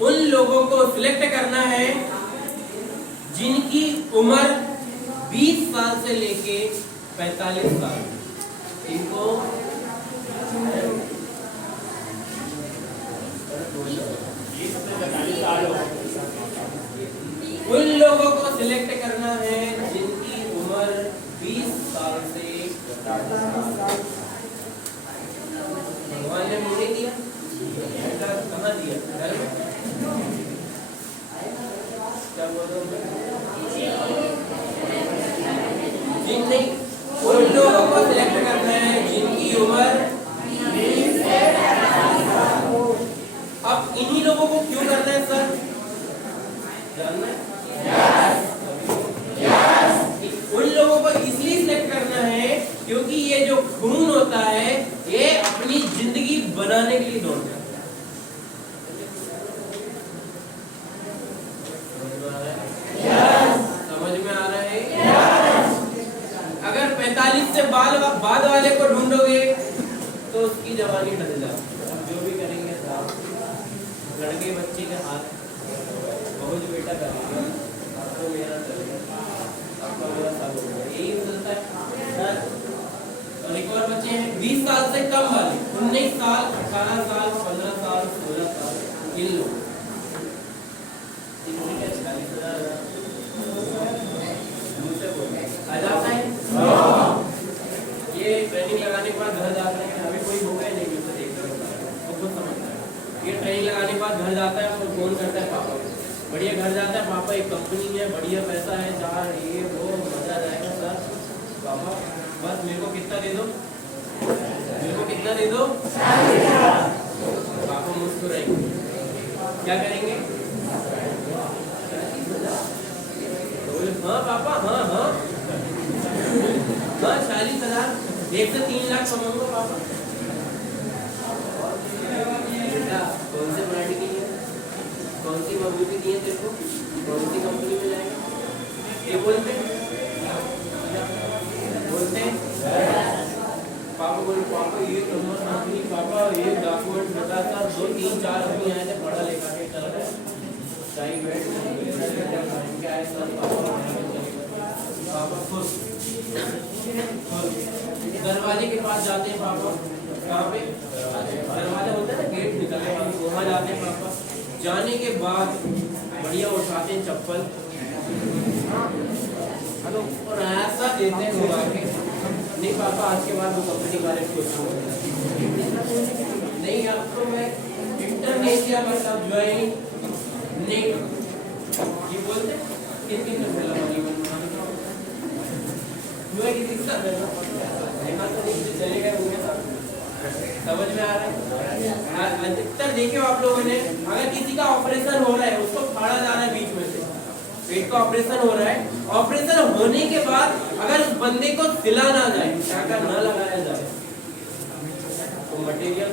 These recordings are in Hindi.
उन लोगों को सिलेक्ट करना है जिनकी उम्र 20 साल से लेके 45 साल। इनको उन लोगों को सिलेक्ट करना है जिनकी उम्र 20 साल से 45 साल। भगवान ने मुझे दिया, कहाँ दिया? घर में। क्या बोल रहा हूँ? जिन नहीं, उन लोगों को सिलेक्ट करना है जिनकी उम्र 20 से 45 साल। अब इन्हीं लोगों को क्यों करना है सर? जानना है? उन लोगों को इसलिए सिलेक्ट करना है क्योंकि ये जो खून होता है ये अपनी जिंदगी बनाने के लिए दौड़ता है। समझ में आ रहा है? अगर 45 से बाद वाले को ढूंढोगे तो उसकी जवानी ढल जाए। जो भी करेंगे साहब, लड़के बच्चे के हाथ बहुत बेटा करेंगे, आपको मेरा चलेगा, आपका मेरा साथ होगा, यही चलता है। और एक और बच्चे हैं 20 साल से कम वाले, 19 साल 18 साल 15 साल 16 साल, इन लोग आ जाता है। ये ट्रेनिंग लगाने के बाद घर जाता है, अभी कोई होगा ही नहीं, मुझे देख रहा खुद समझता है। ये ट्रेनिंग लगाने के बाद घर जाता है और फोन करता है पापा, बढ़िया घर जाता है, पापा एक कंपनी है, बढ़िया पैसा है, चार ये वो मजा जाएगा सर। पापा बस मेरे को कितना दे दो, मेरे को कितना दे दो। पापा मुस्कुराएंगे, क्या करेंगे? हाँ पापा, हाँ हाँ हाँ 40,000, 1 से 3 लाख कमाऊंगा पापा। बेटा कौन से ब्रांड की है, कौन सी मजबूती दी है तेरे को, कौन सी कंपनी में जाएगा? ये बोलते पापा बोले पापा ये नंबर नहीं, पापा ये डॉक्यूमेंट बता था, 2 3 4 आदमी आए थे, पढ़ा लिखा के चल रहे टाइम वेट क्या है सर। पापा खुश दरवाजे के पास जाते हैं पापा, कहाँ पे दरवाजा होता है ना, गेट निकलने वाला, वहाँ जाते हैं पापा। जाने के बाद बढ़िया उठाते हैं चप्पल और ऐसा देते हैं घुमा के, नहीं पापा आज के बाद वो कंपनी वाले खुश हो नहीं, आपको मैं इंटरनेशिया में सब ज्वाइन नहीं ये बोलते किन बोला किसी के साथ चलेगा, समझ में आ रहा है? अधिकतर देखे आप लोगों ने, अगर किसी का ऑपरेशन हो रहा है, उसको फाड़ा जा रहा है बीच में से, पेट का ऑपरेशन हो रहा है, ऑपरेशन होने के बाद अगर उस बंदे को सिला ना जाए, टाका ना लगाया जाए, तो मटेरियल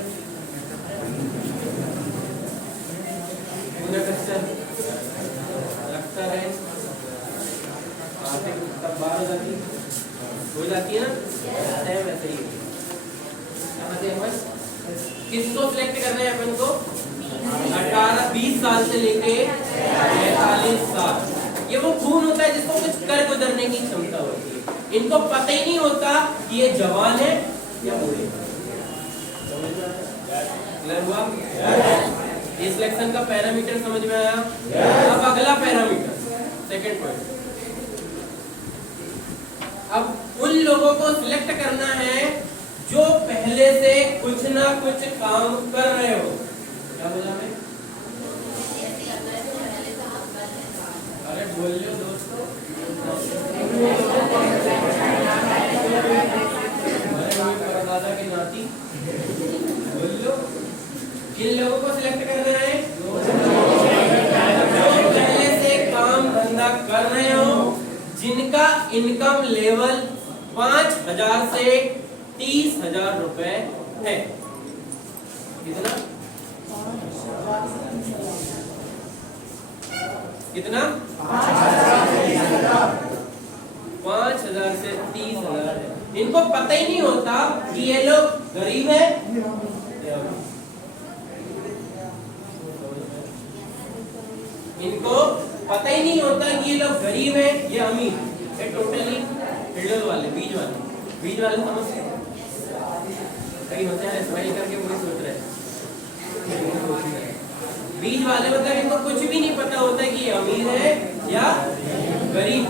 लगता है तब बाहर हो जाती है ना, वैसे ही। किसको सिलेक्ट करना है अपन को? 18-20 साल से लेके 45 साल। ये वो खून होता है जिसको कुछ कर गुजरने की क्षमता होती है। इनको पता ही नहीं होता कि ये जवान है या बूढ़े। हुआ? इस सिलेक्शन का पैरामीटर समझ में आया? अब अगला पैरामीटर, सेकंड पॉइंट। अब उन लोगों को सिलेक्ट करना है जो पहले से कुछ ना कुछ काम कर रहे हो। क्या बोला मैं? अरे बोल लो दोस्तों, दादा की नाती बोल लो। किन लोगों को सिलेक्ट करना है? जो पहले से काम धंधा कर रहे हो, जिनका इनकम लेवल 5,000 से 30,000 रुपए है। कितना? कितना? 5,000 से 30,000 है। इनको पता ही नहीं होता कि ये लोग गरीब है। इनको पता ही नहीं होता कि ये लोग गरीब है या अमीर। ये टोटली मिडल वाले, बीच वाले समझते हैं। कई होते हैं स्माइल करके पूरे सोच रहे हैं। बीच वाले मतलब इनको कुछ भी नहीं पता होता कि ये अमीर है या गरीब।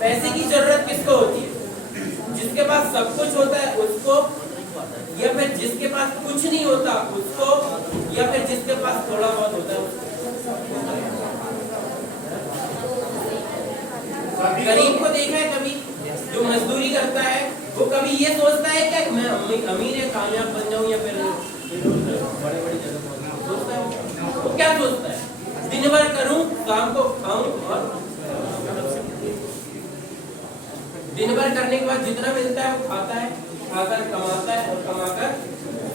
पैसे की जरूरत किसको होती है? जिसके पास सब कुछ होता है उसको, या फिर जिसके पास कुछ नहीं होता उसको, या फिर जिसके पास थोड़ा बहुत होता है उसको। गरीब को देखा है कभी? जो मजदूरी करता है वो कभी ये सोचता है कि मैं अमीर है, कामयाब बन जाऊं या फिर बड़े जगह पहुंचूं? सोचता है वो क्या सोचता है? दिन भर करूं, शाम को खाऊं और दिन भर करने के बाद जितना मिलता है वो खाता है, खाकर कमाता है और कमाकर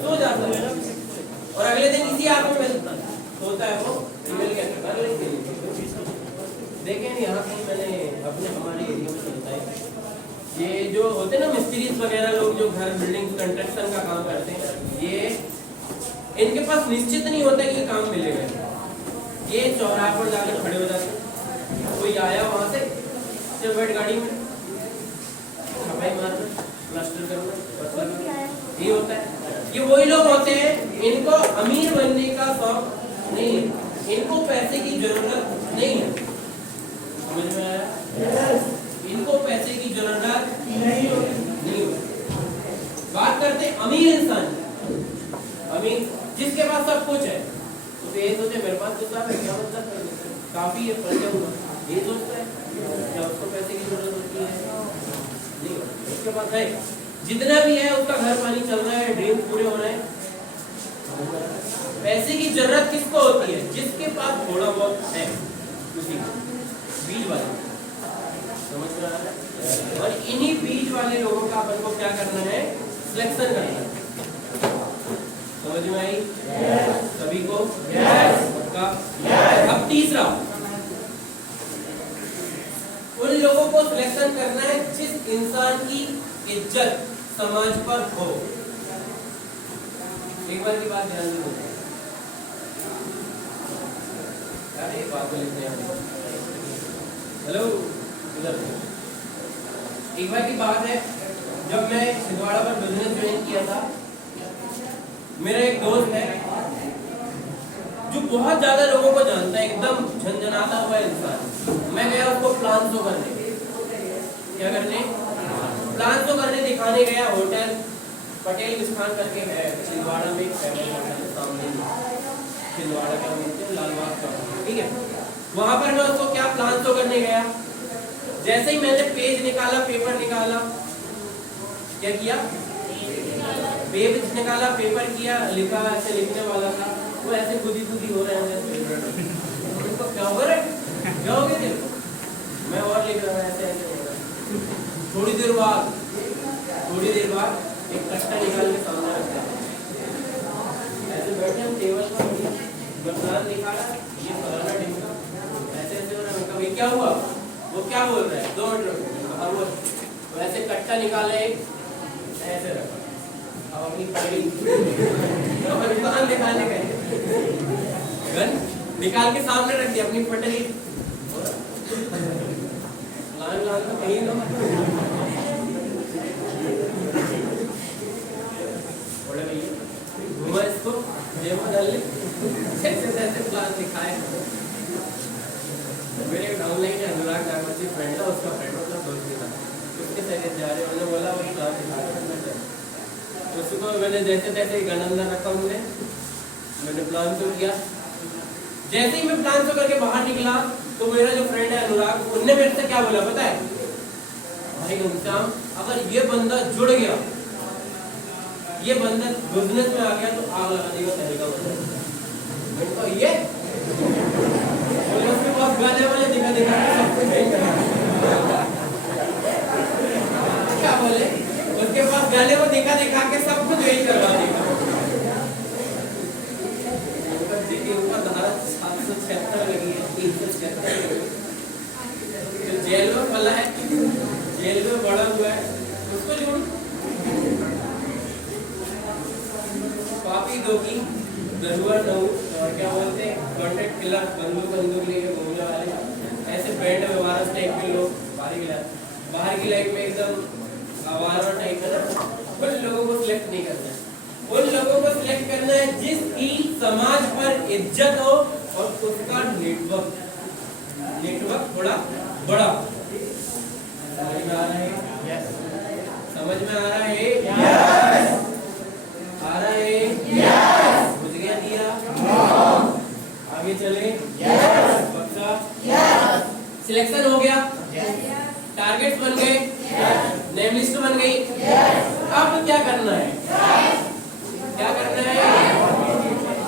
सो जाता है, और अगले दिन इसी आग में मिलता सोता है वो मिल गया कर लेते। देखें यहाँ पे मैंने अपने हमारे एरिया में चलता है, ये जो होते हैं ना मिस्त्रीज वगैरह लोग जो घर बिल्डिंग कंस्ट्रक्शन का काम करते हैं, ये इनके पास निश्चित नहीं होता कि काम मिलेगा। ये चौराहे पर जाकर खड़े हो जाते हैं, कोई आया वहां से सिर्फ बैठ गाड़ी में छपाई मारना, प्लास्टर करना, ये होता है। ये वही लोग होते हैं, इनको अमीर बनने का शौक नहीं है, इनको पैसे की जरूरत नहीं है। समझ में आया? इनको पैसे की जरूरत नहीं होती। बात करते अमीर इंसान, अमीर जिसके पास सब कुछ है, तो ये सोचे मेरे पास तो सब है, क्या मतलब काफी है, पैसा हुआ, ये सोचता है क्या उसको पैसे की जरूरत होती है? नहीं, उसके पास है, जितना भी है उसका घर पानी चल रहा है, ड्रीम पूरे हो रहे हैं। पैसे की जरूरत किसको होती है? जिसके पास थोड़ा बहुत है, उसी को। बीज वाले, समझ में आ रहा है? और इन्हीं बीज वाले लोगों का अपन को क्या करना है? सिलेक्शन करना है। समझ में आई? सभी को? पक्का? अब तीसरा, उन लोगों को सिलेक्शन करना है जिस इंसान की इज्जत समाज पर हो। एक बार की बात ध्यान से बात को लिखते हैं। हेलो, एक बार की बात है, जब मैं छिंदवाड़ा पर बिजनेस ज्वाइन किया था, मेरा एक दोस्त है जो बहुत ज्यादा लोगों को जानता है, एकदम झनझनाता हुआ इंसान। मैं गया उसको प्लान शो करने, क्या करने? प्लान शो करने दिखाने गया। होटल पटेल विस्तान करके है छिंदवाड़ा में, सामने छिंदवाड़ा का लालबाग का, ठीक है। वहां पर मैं उसको क्या प्लान शो करने गया। जैसे ही मैंने पेज निकाला, पेपर निकाला, क्या किया? पेज निकाला, पेपर किया, लिखा, ऐसे लिखने वाला था, वो ऐसे खुदी हो रहे हैं। उनको क्या हो रहा है? क्या हो गया? मैं और लिख रहा हूँ, ऐसे ऐसे हो रहा है। थोड़ी देर बाद एक कट्टा निकाल के सामने रख दिया, ऐसे बैठे हम टेबल पर, प्लान निकाला, ये फलाना ढिमका, ऐसे ऐसे हो रहा है। कभी क्या हुआ? वो क्या बोल रहा है? 2 मिनट, वैसे कट्टा निकाला, एक ऐसे रखा, अब अपनी पगड़ी दुकान दिखाने गए, गन निकाल के सामने रख दिया, अपनी पटरी लाल तो कहीं ना घुमा इसको, जेब में डाल ले, ऐसे प्लान दिखाए। मेरे एक डाउनलाइन है, अनुराग नागवत जी फ्रेंड था, उसका फ्रेंड मतलब दोस्त भी था, उसके साथ जा रहे, उन्होंने बोला वही प्लान दिखा, उसको मैंने जैसे तैसे गन अंदर रखा, मैंने प्लान तो किया। जैसे ही मैं प्लान तो करके बाहर निकला, तो मेरा जो फ्रेंड है अनुराग, उनने मेरे से क्या बोला पता है? भाई घनश्याम, अगर ये बंदा जुड़ गया, ये बंदा बिजनेस में आ गया तो आग लगा देगा तरीका बंदा। ये उसके पास गाने वाले दिखा सब कुछ क्या बोले, उसके पास गाने को दिखा के सब कुछ यही करवा देगा। ऊपर धारा 776 लगी है, 376 लगी है, जो जेल में फला है, जेल में बड़ा हुआ है, उसको जोड़। पापी नहुआ नहु और क्या बोलते हैं कॉन्ट्रैक्ट किलर, बंदूक लेके घूमने वाले, ऐसे बैंड में वारस टाइप के लोग बाहर की लाइफ में एकदम आवारा टाइप है ना, उन लोगों को सिलेक्ट नहीं करना है। उन लोगों को सिलेक्ट करना है जिसकी समाज पर इज्जत हो और उसका नेटवर्क थोड़ा बड़ा। समझ में आ रहा है? यस। समझ में आ रहा है? यस। आ रहा है? यस। बुझ गया दिया? आगे चले? यस। पक्का? यस। सिलेक्शन हो गया? यस। टारगेट्स बन गए? यस। नेम लिस्ट बन गई? यस। अब क्या करना है? यस। क्या करना है?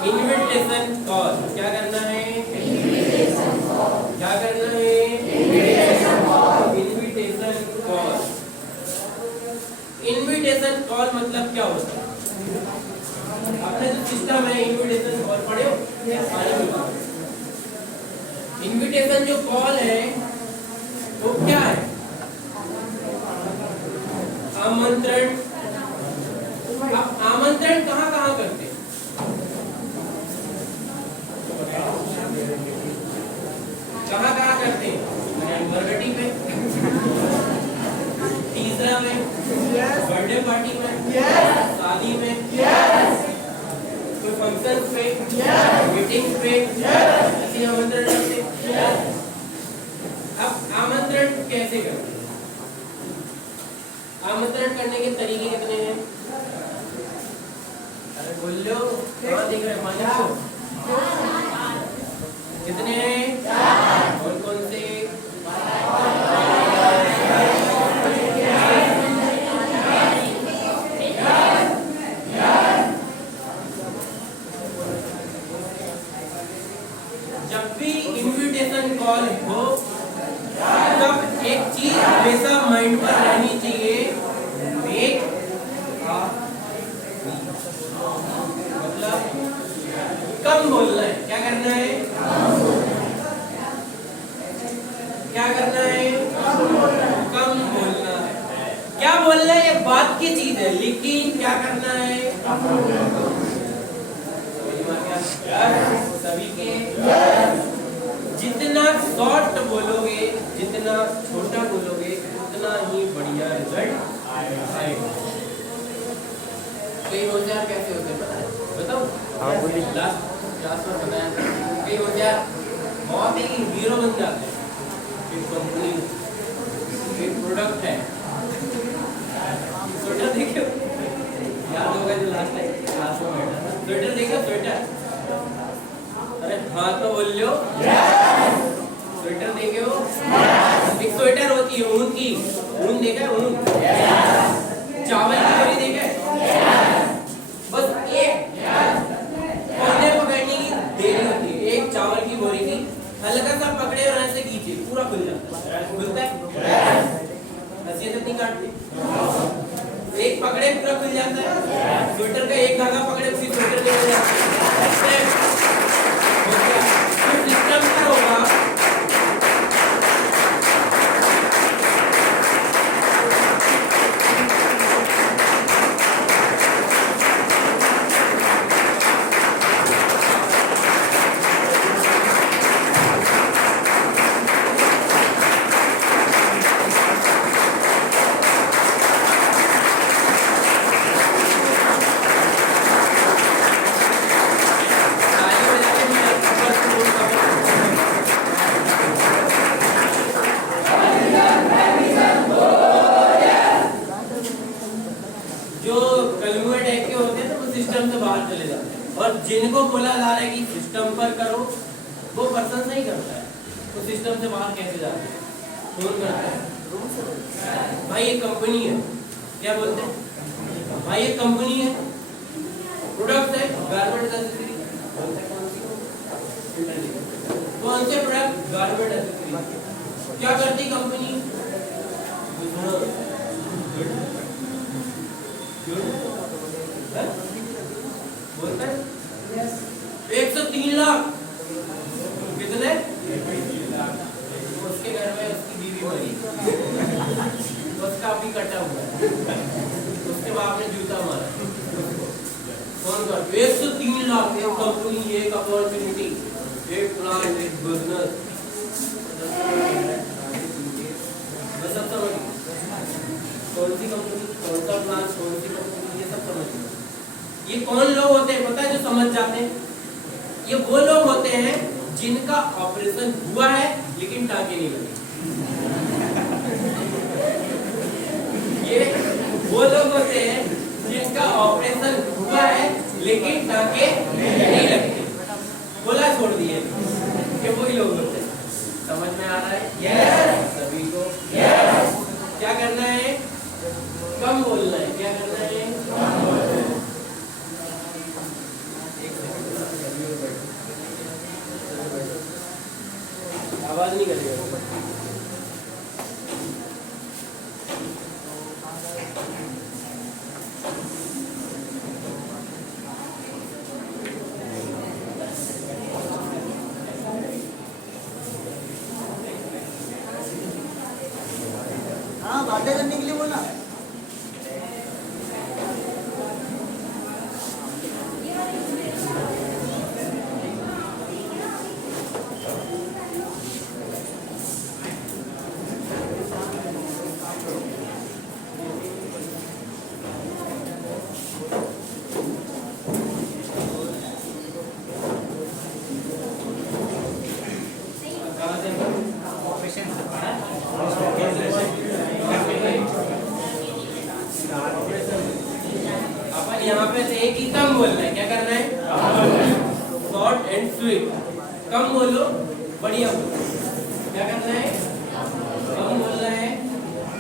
Invitation call. क्या करना है? Invitation call. क्या करना है? Invitation call. Invitation call. Invitation call मतलब क्या होता है? आपने जो सिस्टम है इनविटेशन कॉल पढ़े हो? इनविटेशन जो कॉल है वो क्या है? आमंत्रण। आप आमंत्रण कहाँ कहाँ करते हैं? कहाँ कहाँ करते हैं? बर्थडे पे, तीसरा में, बर्थडे पार्टी में, शादी में, कोई फंक्शन पे, मीटिंग पे, ऐसे आमंत्रण करते हैं। अब आमंत्रण कैसे करते हैं? आमंत्रण करने के तरीके कितने हैं? अरे बोल लो, कहाँ देख रहे हैं? पानी को कितने हैं? कौन कौन से? जब भी इनविटेशन कॉल हो तब एक चीज हमेशा माइंड पर रहनी चाहिए, मतलब कम बोलना है। क्या करना है? क्या करना है? कम बोलना है। क्या बोलना है ये बात की चीज है, लेकिन क्या करना है? सभी के जितना शॉर्ट बोलोगे, जितना छोटा बोलोगे, उतना ही बढ़िया रिजल्ट आएगा। कई होशियार कैसे होते हैं पता है? बताओ। हाँ बोलिए। लास्ट क्लास में बताया था, कई होशियार बहुत ही हीरो बन जाते हैं। एक कंपनी, एक प्रोडक्ट है, स्वेटर देखो, याद होगा जो लास्ट टाइम क्लास में बैठा था, स्वेटर देखो, स्वेटर। अरे हाँ तो बोल लो। स्वेटर देखे हो? एक स्वेटर होती है ऊन की, ऊन देखा है? ऊन। चावल की बोरी देखा है? बस एक पौधे पकड़ने की देरी होती है, एक चावल की बोरी की हल्का सा पकड़े और ऐसे खींचे पूरा खुल जाता है। खुलता है? रस्सी से नहीं काटते, एक पकड़े पूरा खुल जाता है। स्वेटर का एक धागा पकड़े उसी स्वेटर के खुल जाता है। सिस्टम क्या होगा? जिनको बोला जा रहा है कि सिस्टम पर करो, वो पर्सन नहीं करता है, तो सिस्टम से बाहर कैसे जाते हैं? फोन करता है, भाई ये कंपनी है, क्या बोलते हैं? भाई ये कंपनी है, प्रोडक्ट है, गारमेंट एक्सेसरी, कौन से प्रोडक्ट? Garment accessory. क्या करती कंपनी? बोलता है 103 लाख। कितने? उसके घर में उसकी बीवी मरी, उसका भी कटा हुआ है, उसके बाप ने जूता मारा। कौन कर? 103 लाख एक कंपनी, एक अपॉर्चुनिटी, एक प्लान, एक बिजनेस, बस सब समझ गए। कौन सी कंपनी, कौन सा प्लान, कौन सी कंपनी, ये सब समझ गए। ये कौन लोग होते हैं पता है जो समझ जाते हैं? ये वो लोग होते हैं जिनका ऑपरेशन हुआ है लेकिन टांके नहीं लगे। ये वो लोग होते हैं जिनका ऑपरेशन हुआ है लेकिन टांके नहीं लगते, बोला छोड़ दिए, ये वही लोग होते हैं। समझ में आ रहा है? यस सभी को। यस क्या करना है? कम बोलना है। क्या करना है? कम बोलना है। आवाज नहीं करेगा। हाँ बातें करने के लिए बोला। अपन यहाँ पे से एक ही कम बोलना है। क्या करना है? Short and sweet. कम बोलो, बढ़िया बोलो। क्या करना है? कम बोलना है।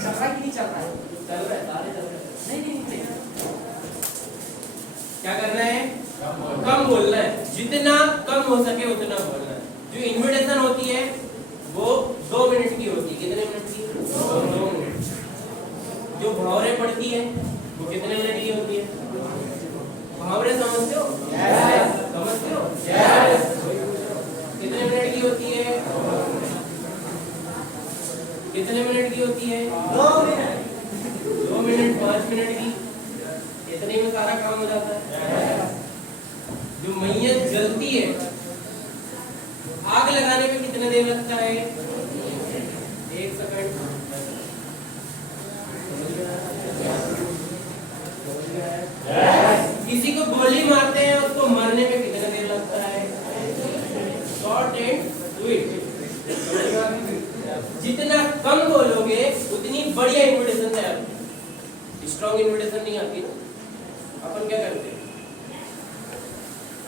चल रहा है कि नहीं चल रहा है? चल रहा है, सारे चल रहे हैं। नहीं। क्या करना है? कम बोलना है। जितना कम हो सके उतना बोलना है। जो इन्विटेशन होती है वो 2 मिनट की होती है। कितने मिनट की? 2 मिनट। जो मुहावरे पढ़ती है वो कितने मिनट की होती है? मुहावरे समझते हो? यस। समझते हो? यस। कितने मिनट की होती है? कितने मिनट की होती है? 2 मिनट। 2 मिनट 5 मिनट की, इतने में सारा काम हो जाता है। जो मैयत जलती है, आग लगाने में कितने देर लगता है? 1 सेकंड। किसी को गोली मारते हैं उसको मरने में कितने देर लगता है? Short and sweet. जितना कम बोलोगे उतनी बढ़िया इन्विटेशन तैयार होगी। स्ट्रॉन्ग इन्विटेशन नहीं आती ना। अपन क्या करते हैं?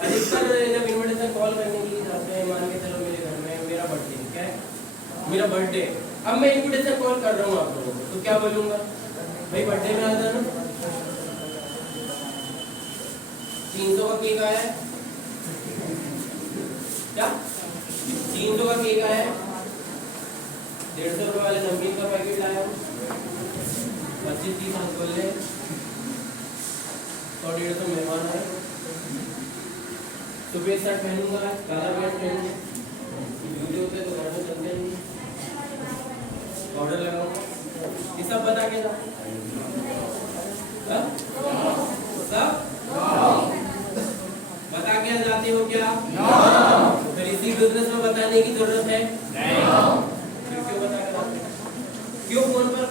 अधिकतर जब इन्विटेशन कॉल करने के लिए जाते हैं, मान के चलो मेरे घर में मेरा बर्थडे है, क्या है? मेरा बर्थडे है। अब मैं इन्विटेशन कॉल कर रहा हूँ आप लोगों को, तो क्या बोलूंगा? भाई बर्थडे में आ जाना। 300 का केक आया है। क्या 300 का केक आया है? 150 रुपए वाले नमकीन का पैकेट लाया हूँ। 25-30 रसगुल्ले, 100-150 मेहमान आए। सुबह शर्ट पहनूंगा, काला पैंट पहनूंगा, जूते होते तो घर में चलते नहीं, पाउडर लगाऊंगा। ये सब बता के जाओ। सब बता के जाते हो क्या? फिर इसी बिजनेस में बताने की जरूरत है? फिर क्यों बता के जाते? क्यों फोन पर?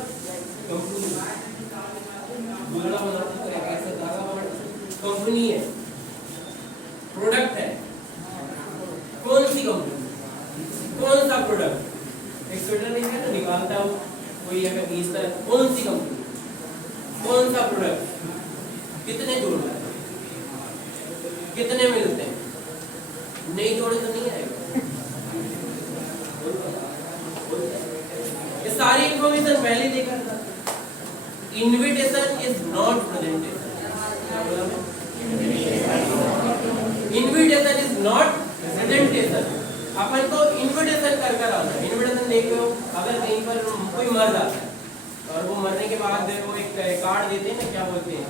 बुलड़ा बनाते तो ऐसे धागा कंपनी है, प्रोडक्ट है। कौन सी कंपनी? कौन सा प्रोडक्ट? एक स्वेटर नहीं है ना निकालता हूँ कोई अगर बेचता है, कौन सी कंपनी? कौन सा प्रोडक्ट? कितने जोड़ना है? कितने मिलते हैं? नहीं जोड़े तो नहीं आएगा। ये सारी इंफॉर्मेशन पहले देखा था। Invitation is not presentation. Invitation is not presentation. अपन को इन्विटेशन कर कर आना। इन्विटेशन देख लो, अगर कहीं पर कोई मर जाता है और वो मरने के बाद वो एक कार्ड देते हैं ना, क्या बोलते हैं?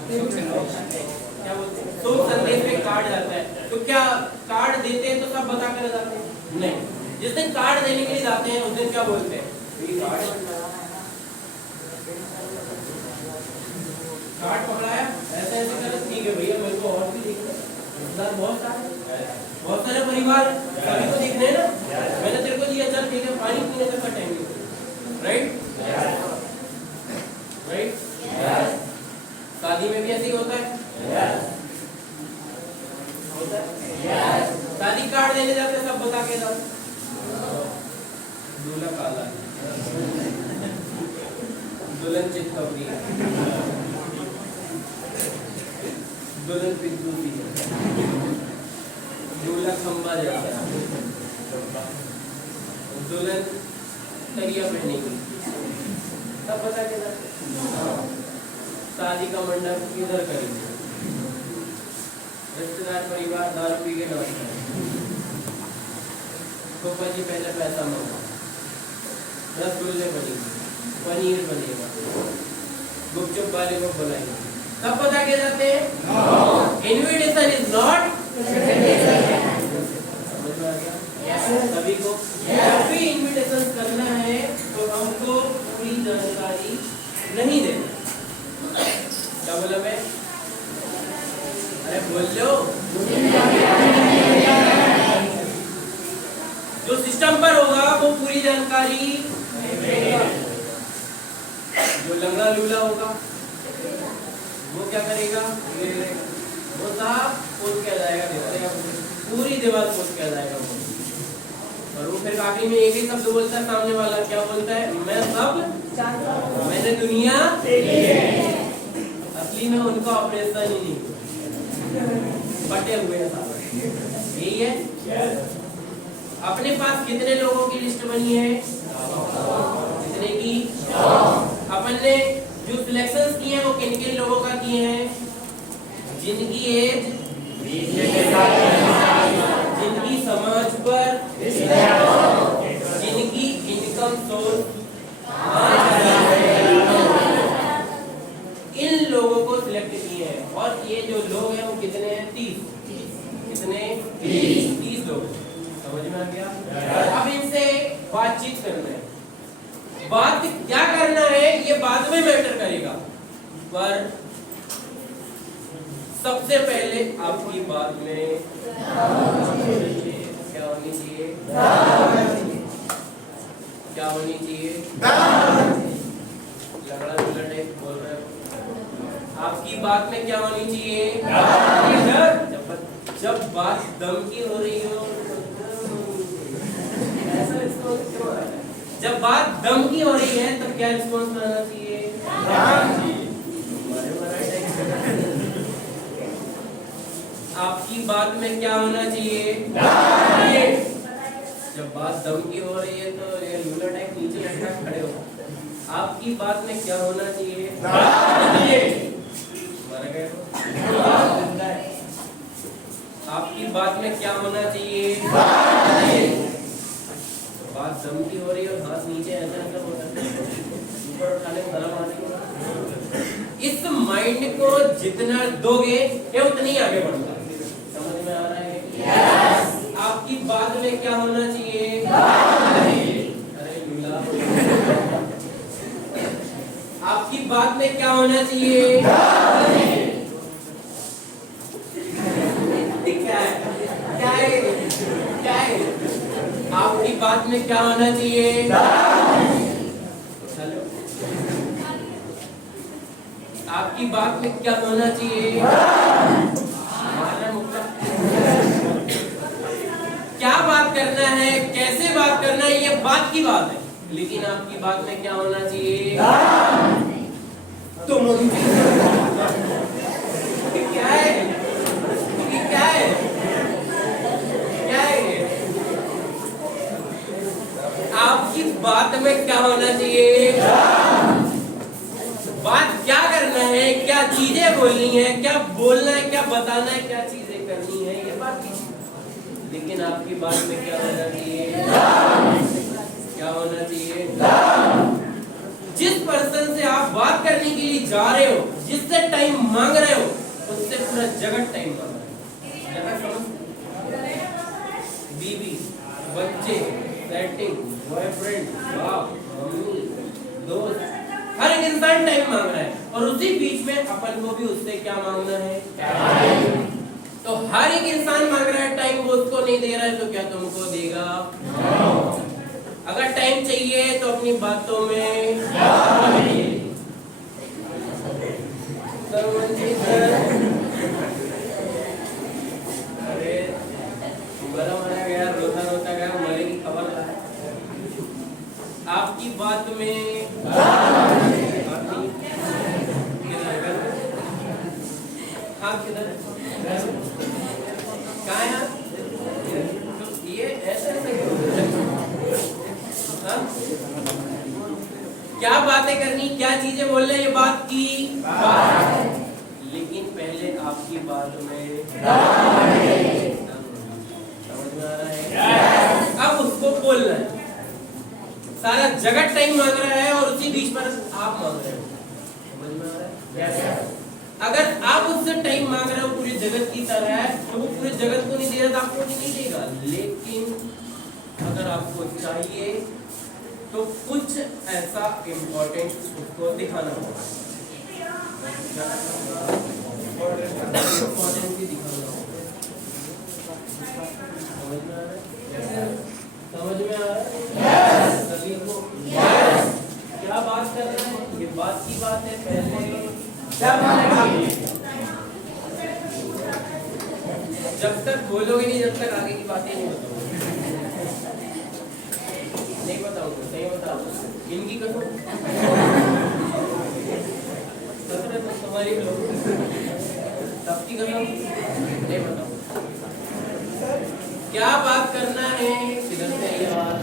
क्या बोलते हैं? शोक संदेश में कार्ड जाता है। तो क्या कार्ड देते हैं तो सब बता कर जाते हैं? नहीं। जिस दिन कार्ड देने के लिए जाते हैं उस दिन क्या बोलते हैं? कार्ड पकड़ाया, ऐसे ऐसे कर, ठीक है भैया मेरे को और भी देखना, बहुत सारे संभाल सभी को देखना है ना। मैंने तेरे को दिया, चल ठीक है, पानी पीने तक का टाइम है, राइट राइट। शादी में भी ऐसे ही होता है, होता है। शादी कार्ड देने जाते सब बता के जाओ, दूल्हा काला है, दुल्हन चितकबरी है, दुल्हन पिद्दू भी है, दूल्हा खंबा जैसा है, दुल्हन तरिया पहनेगी, सब बता के जाते। शादी का मंडप किधर करेंगे, रिश्तेदार परिवार दारू पी के लौटते हैं, फूफा जी पहले पैसा मांगा, रसगुल्ले बनेंगे, पनीर बनेगा, गुपचुप वाले को बुलाएंगे, सब पता के जाते हैं। इनविटेशन इज नॉट सभी को, जब भी इनविटेशन करना है तो हमको पूरी जानकारी नहीं देना। क्या बोला मैं, अरे बोल लो, जो सिस्टम पर होगा वो पूरी जानकारी देगा। जो लंगड़ा लूला होगा वो क्या करेगा, वो साहब पोत के आ जाएगा, पूरी दीवार पोत के आ जाएगा वो। और वो फिर आखिरी में एक ही शब्द बोलता है सामने वाला, क्या बोलता है, मैं सब मैंने दुनिया देखी है। असली में उनका ऑपरेशन ही नहीं, बटे हुए हैं, यही है। अपने पास कितने लोगों की लिस्ट बनी है, कितने की, अपन ने जो सिलेक्शंस किए हैं वो किन किन लोगों का किए हैं, जिनकी एज, जिनकी समाज पर, जिनकी इनकम सोर्स, इन लोगों को सिलेक्ट किए हैं। और ये जो लोग हैं वो कितने हैं, 30, कितने, 30 लोग, समझ में आ गया। अब इनसे बातचीत करना है, बात क्या करना है ये बाद में मैटर करेगा, पर सबसे पहले आपकी बात में क्या होनी चाहिए, क्या होनी चाहिए, लंगड़ा लूला टाइप बोल रहे हो, आपकी बात में क्या होनी चाहिए, जब बात दम की हो रही हो, ऐसा रिस्पॉन्स क्यों आ रहा है, जब बात दम की हो रही है तब क्या रिस्पॉन्स आना चाहिए, आपकी बात में क्या होना चाहिए, जब बात दम की हो रही है तो ये लूला टाइप नीचे लटका खड़े हो, आपकी बात में क्या होना चाहिए, मर गए, आपकी बात में क्या होना चाहिए, बात दम की हो रही है और हाथ नीचे ऐसा ऐसा हो रहा है, ऊपर उठाने को धर्म आने, इस माइंड को जितना दोगे ये उतनी आगे बढ़ता है, समझ में आ रहा है। yes. आपकी बात में क्या होना चाहिए, अरे लूला, आपकी बात में क्या होना चाहिए, क्या है, क्या है, क्या है, आपकी बात में क्या होना चाहिए, चलो आपकी बात में क्या होना चाहिए, क्या बात करना है, कैसे बात करना है, ये बात की बात है, लेकिन आपकी बात में क्या होना चाहिए, तुम क्या है, क्या है, क्या है, आपकी बात में क्या होना चाहिए, बात क्या करना है, क्या चीजें बोलनी है, क्या बोलना है, क्या बताना है, क्या चीजें करनी है, ये बात की, लेकिन आपकी बात में क्या होना चाहिए, क्या होना चाहिए, जिस पर्सन से आप बात करने के लिए जा रहे हो, जिससे टाइम मांग रहे हो, उससे पूरा जगत टाइम मांग रहा है, बीवी, बच्चे, सेटिंग, बॉयफ्रेंड, बाप, मम्मी, दोस्त, हर एक इंसान टाइम मांग रहा है, और उसी बीच में अपन को भी उससे क्या मांगना है, तो हर एक इंसान मांग रहा है टाइम, वो उसको नहीं दे रहा है, तो क्या तुमको देगा? अगर टाइम चाहिए तो अपनी बातों में अरे बड़ा मरा गया, रोता रोता गया, मरे की खबर ला। आपकी बात में हाँ किधर कहाँ है? ये ऐसे हाँ? क्या बातें करनी, क्या चीजें बोलना, ये बात की बात। लेकिन पहले आपकी बात में समझ में आ रहा है? अब उसको बोलना है। सारा जगत टाइम मांग रहा है और उसी बीच पर आप मांग रहे हो। समझ में आ रहा है? अगर आप उससे टाइम मांग रहे हो पूरी जगत की तरह, तो वो पूरे जगत को नहीं दे रहा, तो आपको नहीं देगा। लेकिन अगर आपको चाहिए तो कुछ ऐसा इम्पोर्टेंट उसको दिखाना होगा, इम्पोर्टेंट भी दिखाना होगा। समझ में आ रहा है? समझ में आ रहा है सभी को? क्या बात कर रहे हैं? ये बात की बात है। पहले जब तक बोलोगे नहीं, जब तक आगे की बातें नहीं बताओगे। नहीं बताऊंगा, सही बताओ। इनकी कसम तो तुम्हारी सबकी कसम नहीं बताऊंगा। क्या बात करना है? किधर से ये बात?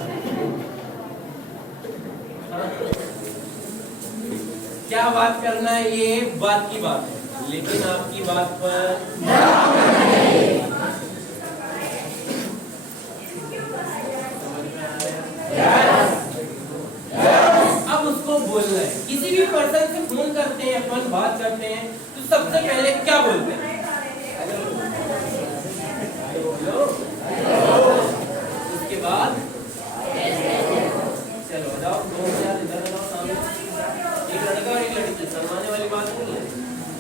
क्या बात करना है? ये बात की बात है, लेकिन आपकी बात पर अब उसको बोलना है। किसी भी पर्सन से फोन करते हैं, अपन बात करते हैं, तो सबसे पहले क्या बोलते हैं? हेलो। उसके बाद चलो बताओ, इधर बताओ सामने। एक लड़का और एक लड़की, शर्माने वाली बात नहीं है।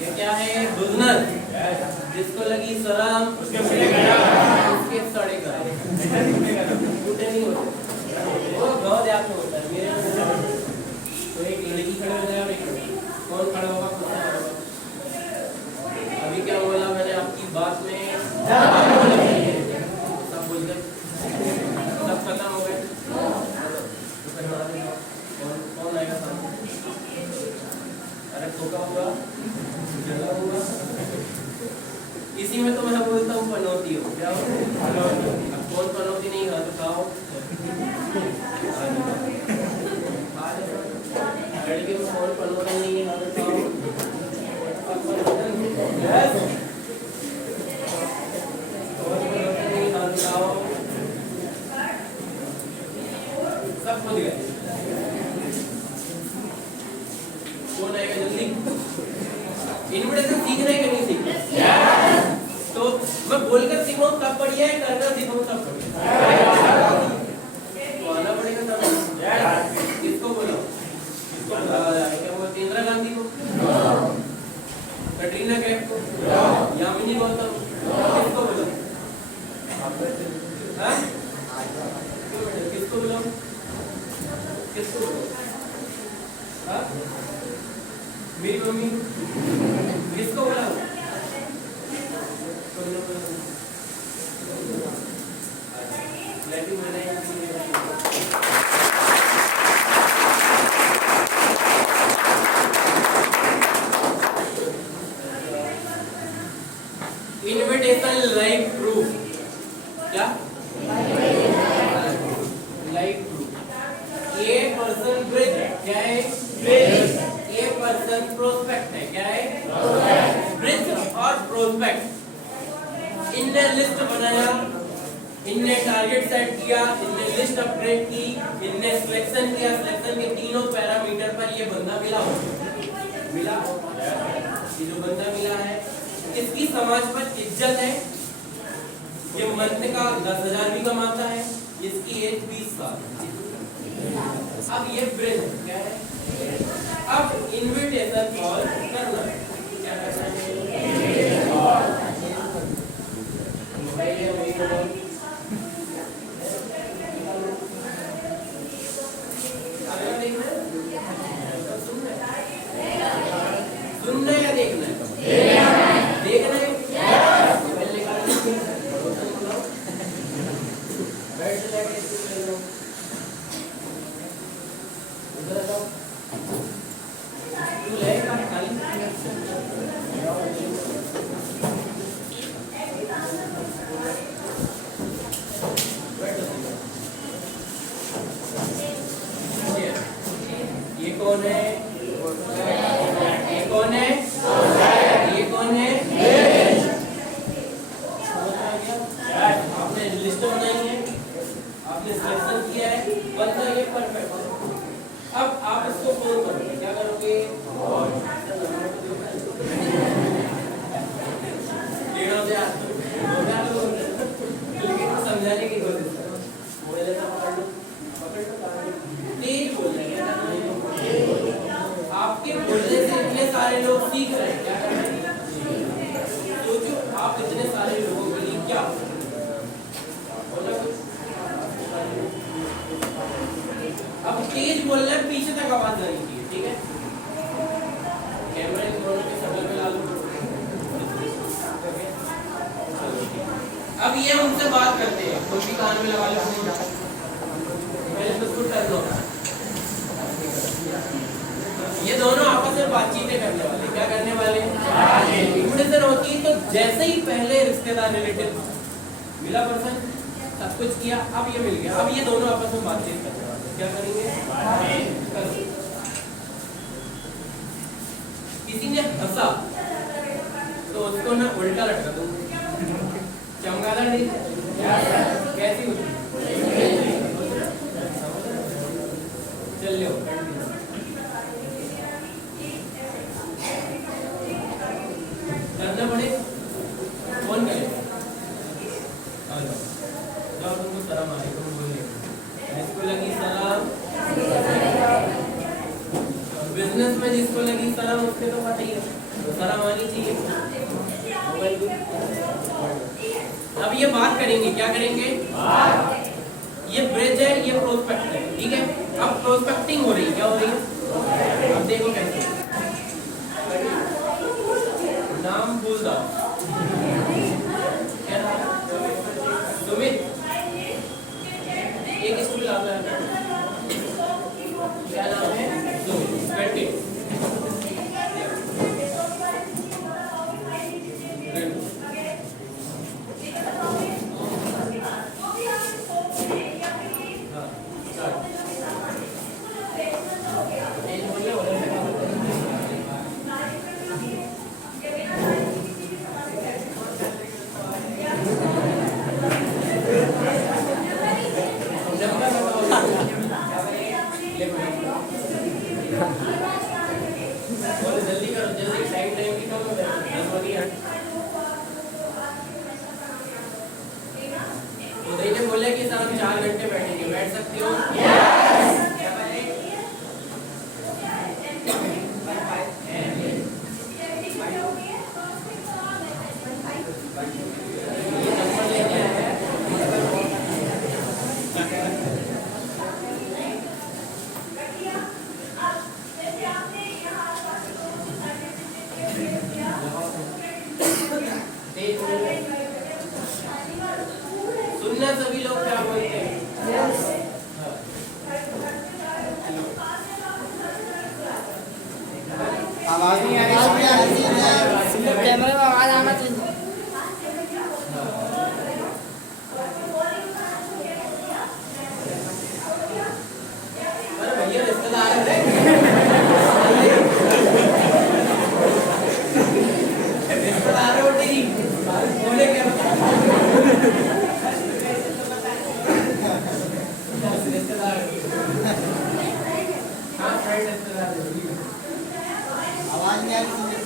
ये क्या है? बिजनेस। जिसको लगी शर्म उसके सड़े गए टूटे नहीं होते, वो गाँव देहात में होता है। मेरे तो एक लड़की खड़े हो जाए और एक लड़की, कौन खड़ा होगा? अभी क्या बोला मैंने? आपकी बात में सब बोल गए, सब खत्म हो गए। कौन आएगा सामने? अरे ठोका हुआ, जला हुआ। इसी में तो मैं बोलता हूँ पनौती हो। क्या हो? अब कौन पनौती नहीं खा तो खाओ। लड़के में कौन पनौती नहीं खा तो खाओ। सब खुद गए। कौन आएगा जल्दी? इनविटेशन सीखना है कि नहीं सीखना? तो मैं बोलकर सीखाऊं तब बढ़िया है, करकर सीखाऊं तब बढ़िया? तो आना पड़ेगा तब। किसको बोलो? क्या बोलते? इंदिरा गांधी को, कटरीना कैफ को, यामिनी गौतम, किसको बोलो? किसको बोलो? किसको बोलो? मेरी मम्मी। किसको बोला? Invitation live proof. क्या लाइव प्रूफ? ये पर्सन ब्रिज है। क्या है? ब्रिज। ये पर्सन प्रोस्पेक्ट है। क्या है? ब्रिज और प्रोस्पेक्ट। इनने लिस्ट बनाया, इनने टारगेट सेट किया, इनने लिस्ट अपग्रेड की, इनने सिलेक्शन किया। सिलेक्शन के तीनों पैरामीटर पर ये बंदा मिला हो। ये जो बंदा मिला है, इसकी समाज पर इज्जत है। ये मंथ का 10,000 भी कमाता है। इसकी एज 20 साल। अब ये ब्रिज क्या है? अब इनविटेशन कॉल करना है। क्या करना है? अगला देखना है, सुनना है या देखना है? देखना है। बैठ से लेके स्कूल ले लो। उधर जाओ। स्कूल है क्या खाली? ये कौन है? ये कौन है? ये कौन है? आपने लिस्ट बनाई है, आपने सिलेक्शन किया है, बन जाएंगे परफेक्ट। अब आप इसको फॉलो करोगे, क्या करोगे? लीडों से समझाने की कोशिश करो। मोबाइल ऐसा पकड़ लो, तेज बोलना है। आपके बोलने से इतने सारे लोग सीख रहे हैं, क्या कर रहे हैं? सोचो आप इतने सारे लोगों के लिए क्या बोला कुछ? अब तेज बोलना है, पीछे तक आवाज आनी चाहिए, ठीक है? कैमरे दोनों के शक्ल में ला लो। अब ये उनसे बात करते हैं, कोई भी कान में लगा लो, पहले तो खुद कर लो। ये दोनों आपस में बातचीतें करने वाले, क्या करने वाले? इंप्रेशन होती है तो जैसे ही पहले रिश्तेदार रिलेटिव मिला पर्सन, सब कुछ किया, अब ये मिल गया, अब ये दोनों आपस में बातचीत करने वाले, क्या करेंगे? किसी ने हंसा तो उसको ना उल्टा लटका दो, चमगादड़ नहीं कैसी होती? चल लो करना पड़े, कौन करे? जाओ तुमको सलाम अलैकुम बोलिए, जिसको लगी सलाम, बिजनेस में जिसको लगी सलाम उसके तो पता ही है, तो सलाम आनी चाहिए। अब ये बात करेंगे, क्या करेंगे? ये ब्रिज है, ये प्रोस्पेक्ट है, ठीक है? अब प्रोस्पेक्टिंग हो रही है, क्या हो रही है? अब देखो कैसे, नाम भूल दो, क्या नाम? सुमित, एक स्कूल आता है, क्या नाम है? सुमित, बैठे। जल्दी करो, जल्दी, टाइम की कम हो जाए, 10 बजे 8। उदय ने बोला कि सर हम 4 घंटे बैठेंगे, बैठ सकते हो? सुनना सभी लोग क्या बोलते हैं? आवाज नहीं आ रही है, कैमरे में आवाज आना चाहिए। अरे भैया रिश्तेदार है, रिश्तेदार हो ठीक, बोले क्या? रिश्तेदार, हाँ फ्रेंड रिश्तेदार, आवाज नहीं आ रही है।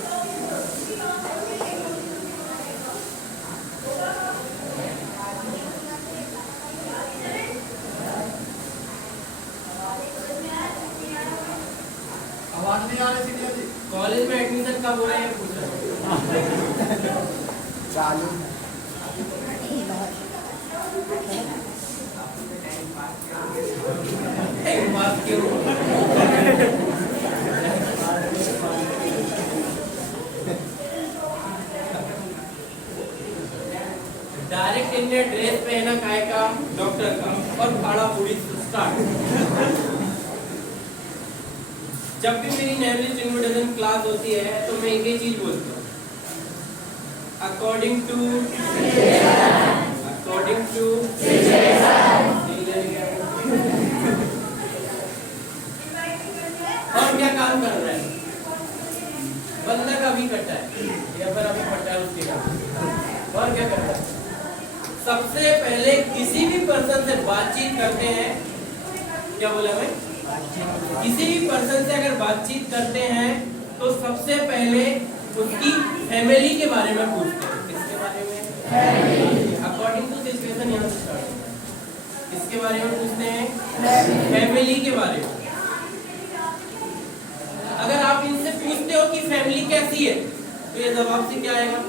आवाज नहीं आ रही थी। कॉलेज में एडमिशन कब हो रहा है पूछ रहा हूँ। चालू क्यों? डायरेक्ट इनने ड्रेस पहना काय का, डॉक्टर का, और फाड़ा पूरी स्टार्ट। जब भी मेरी नेवली इंट्रोडक्शन क्लास होती है तो मैं एक ही चीज बोलता हूँ, अकॉर्डिंग टू और क्या काम कर रहा है, बंदा का भी कटा है या फिर अभी फटा है उसके का, और क्या करता है? सबसे पहले किसी भी पर्सन से बातचीत करते हैं, क्या बोला मैं, किसी भी पर्सन से अगर बातचीत करते हैं तो सबसे पहले उसकी फैमिली के बारे में पूछते हैं। किसके बारे में? अकॉर्डिंग टू सिचुएशन यहाँ से स्टार्ट होता है। किसके बारे में पूछते हैं? फैमिली के बारे में। अगर आप इनसे पूछते हो कि फैमिली कैसी है तो ये जवाब से क्या आएगा?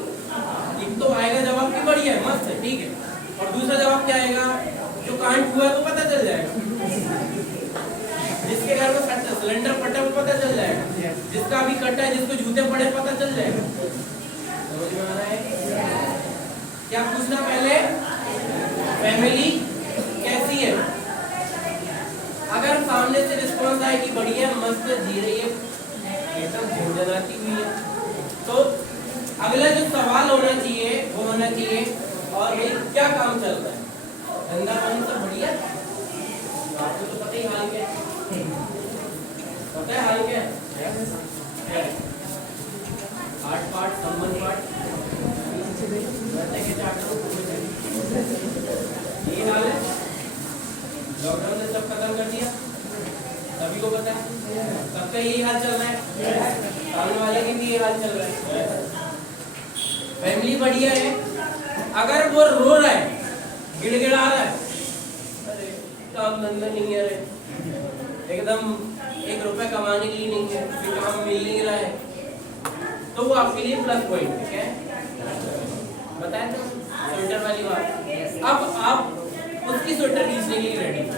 एक तो आएगा जवाब कि बढ़िया है, मस्त है, ठीक है, और दूसरा जवाब क्या आएगा? जो कांड हुआ है तो पता चल जाएगा, जिसके घर में सिलेंडर फटा वो पता चल जाएगा, जिसका अभी कटा है, जिसको जूते पड़े पता चल जाएगा। समझ में आ रहा है? क्या पूछना पहले? फैमिली कैसी है। अगर सामने से रिस्पॉन्स आए कि बढ़िया मस्त जी रही है, एकदम झंझनाती हुई है, तो अगला जो सवाल होना चाहिए वो होना चाहिए, और भाई क्या काम चल रहा है, धंधा पानी सब बढ़िया? आपको तो पता ही हाल क्या है, पता है हाल क्या है? आठ पाठ संबंध पाठ ये हाल है। लॉकडाउन ने सब खत्म कर दिया, सभी को पता है, सबका यही हाल चल रहा है, सामने वाले के भी यही हाल चल रहा है। फैमिली बढ़िया है, अगर वो रो रहा है, गिड़गिड़ा रहा है, अरे काम धंधा नहीं है, एकदम 1 रुपए कमाने के लिए नहीं है, फिर काम मिल नहीं रहा है, तो वो आपके लिए प्लस पॉइंट है। क्या है बताया था, स्वेटर वाली बात। अब आप उसकी स्वेटर खींचने के लिए रेडी हो।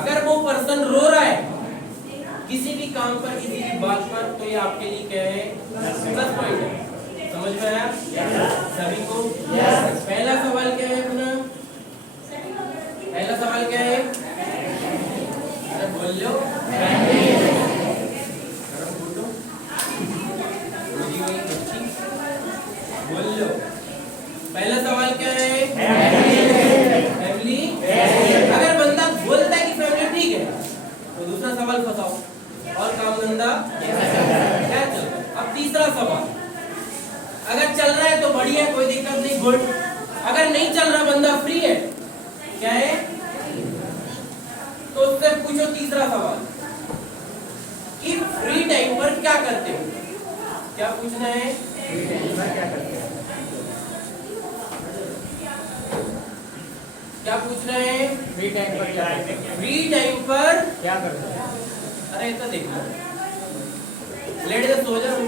अगर वो पर्सन रो रहा है किसी भी काम पर, किसी भी बात पर, तो ये आपके लिए क्या है? प्लस पॉइंट है। समझ में आया सभी को? पहला सवाल क्या है अपना? पहला सवाल क्या है? अरे बोल लो, बोल लो। पहला सवाल क्या है? फैमिली। अगर बंदा बोलता है कि फैमिली ठीक है, तो दूसरा सवाल फंसाओ, और काम धंधा क्या चल रहा है? अब तीसरा सवाल, अगर चल रहा है तो बढ़िया, कोई दिक्कत नहीं, गुड। अगर नहीं चल रहा, बंदा फ्री है, क्या है, तो उससे पूछो तीसरा सवाल कि फ्री टाइम पर क्या करते हो? क्या पूछना है? फ्री टाइम पर क्या करते हो? क्या पूछना है? फ्री टाइम पर क्या करते हो? फ्री टाइम पर क्या करते हो? अरे तो देखो, लेट सो जाओ,